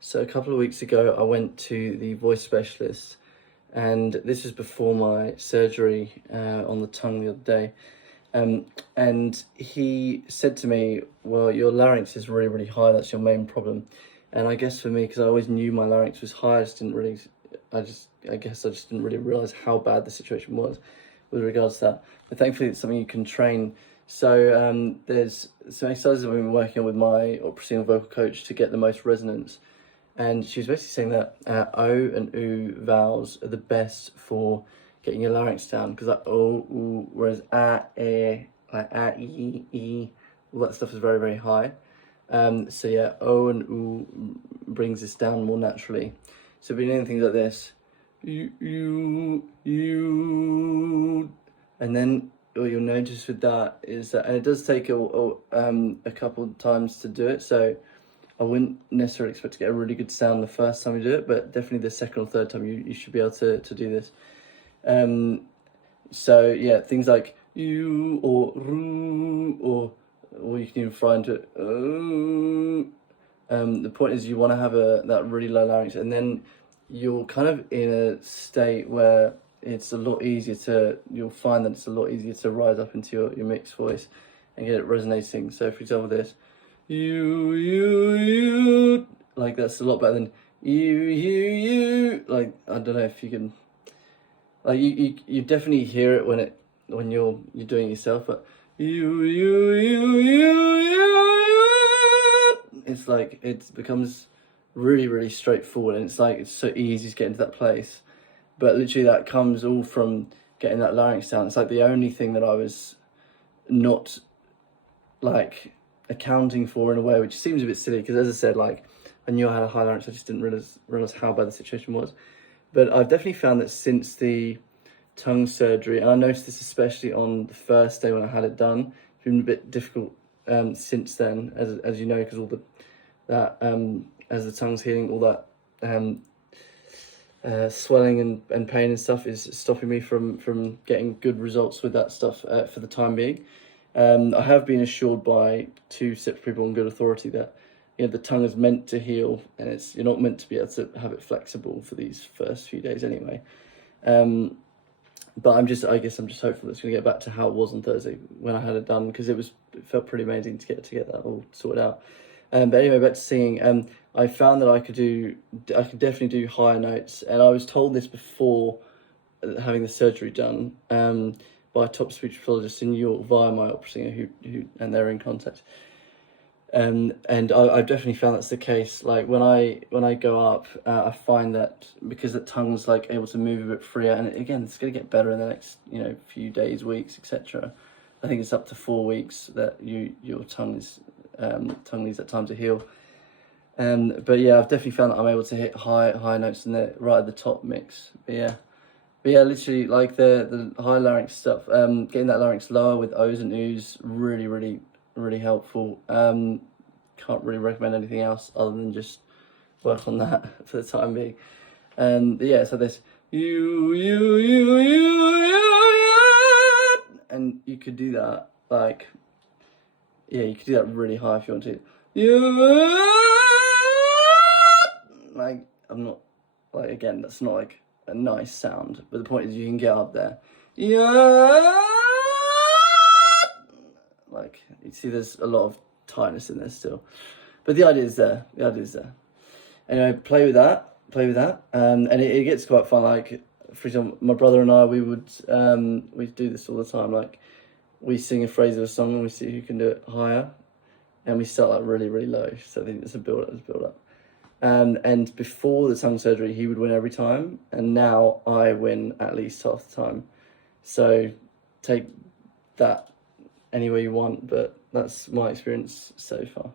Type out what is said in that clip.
So a couple of weeks ago, I went to the voice specialist, and this was before my surgery on the tongue the other day. And he said to me, "Well, your larynx is really, really high. That's your main problem." And I guess for me, because I always knew my larynx was high, I guess I just didn't really realize how bad the situation was with regards to that. But thankfully, it's something you can train. So there's some exercises that we've been working on with my operating vocal coach to get the most resonance. And she was basically saying that O and U vowels are the best for getting your larynx down, because like O, U, whereas like E, all that stuff is very, very high. So yeah, O and U brings this down more naturally. So we've been doing things like this, you, and then what you'll notice with that is that, and it does take a couple of times to do it, so I wouldn't necessarily expect to get a really good sound the first time you do it, but definitely the second or third time you should be able to do this. So yeah, things like you or ru, or you can even fry into it. The point is you want to have that really low larynx, and then you're kind of in a state where it's a lot easier you'll find that it's a lot easier to rise up into your mixed voice and get it resonating. So for example, this you, like that's a lot better than you, like I don't know if you can, like you definitely hear it when you're doing it yourself, but it's like it becomes really, really straightforward, and it's like it's so easy to get into that place. But literally that comes all from getting that larynx down. It's like the only thing that I was not like accounting for in a way, which seems a bit silly, because as I said, like I knew I had a high larynx, I just didn't realize how bad the situation was. But I've definitely found that since the tongue surgery, and I noticed this especially on the first day when I had it done, it's been a bit difficult since then, as you know, because all as the tongue's healing, all that swelling and pain and stuff is stopping me from getting good results with that stuff for the time being. I have been assured by two separate people on good authority that the tongue is meant to heal, and you're not meant to be able to have it flexible for these first few days anyway. But I guess I'm just hopeful it's going to get back to how it was on Thursday when I had it done, because it felt pretty amazing to get that all sorted out. But anyway, back to singing. I found that I could definitely do higher notes, and I was told this before having the surgery done by a top speech pathologist in New York via my opera singer, who and they're in contact. And I've definitely found that's the case. Like when I go up, I find that because the tongue's like able to move a bit freer, and again, it's going to get better in the next few days, weeks, etc. I think it's up to 4 weeks that your tongue needs that time to heal. But yeah, I've definitely found that I'm able to hit high notes in there right at the top mix. But yeah, literally like the high larynx stuff. Getting that larynx lower with O's and U's really, really, really helpful. Can't really recommend anything else other than just work on that for the time being. But yeah, so this you, and you could do that you could do that really high if you want to. Like I'm not like, again, that's not like a nice sound, but the point is you can get up there. Like you see, there's a lot of tightness in there still, but the idea is there. Anyway, play with that, and it gets quite fun. Like for example, my brother and I, we do this all the time. Like we sing a phrase of a song and we see who can do it higher, and we start like really, really low. So I think it's a build up. And before the tongue surgery, he would win every time, and now I win at least half the time. So take that any way you want, but that's my experience so far.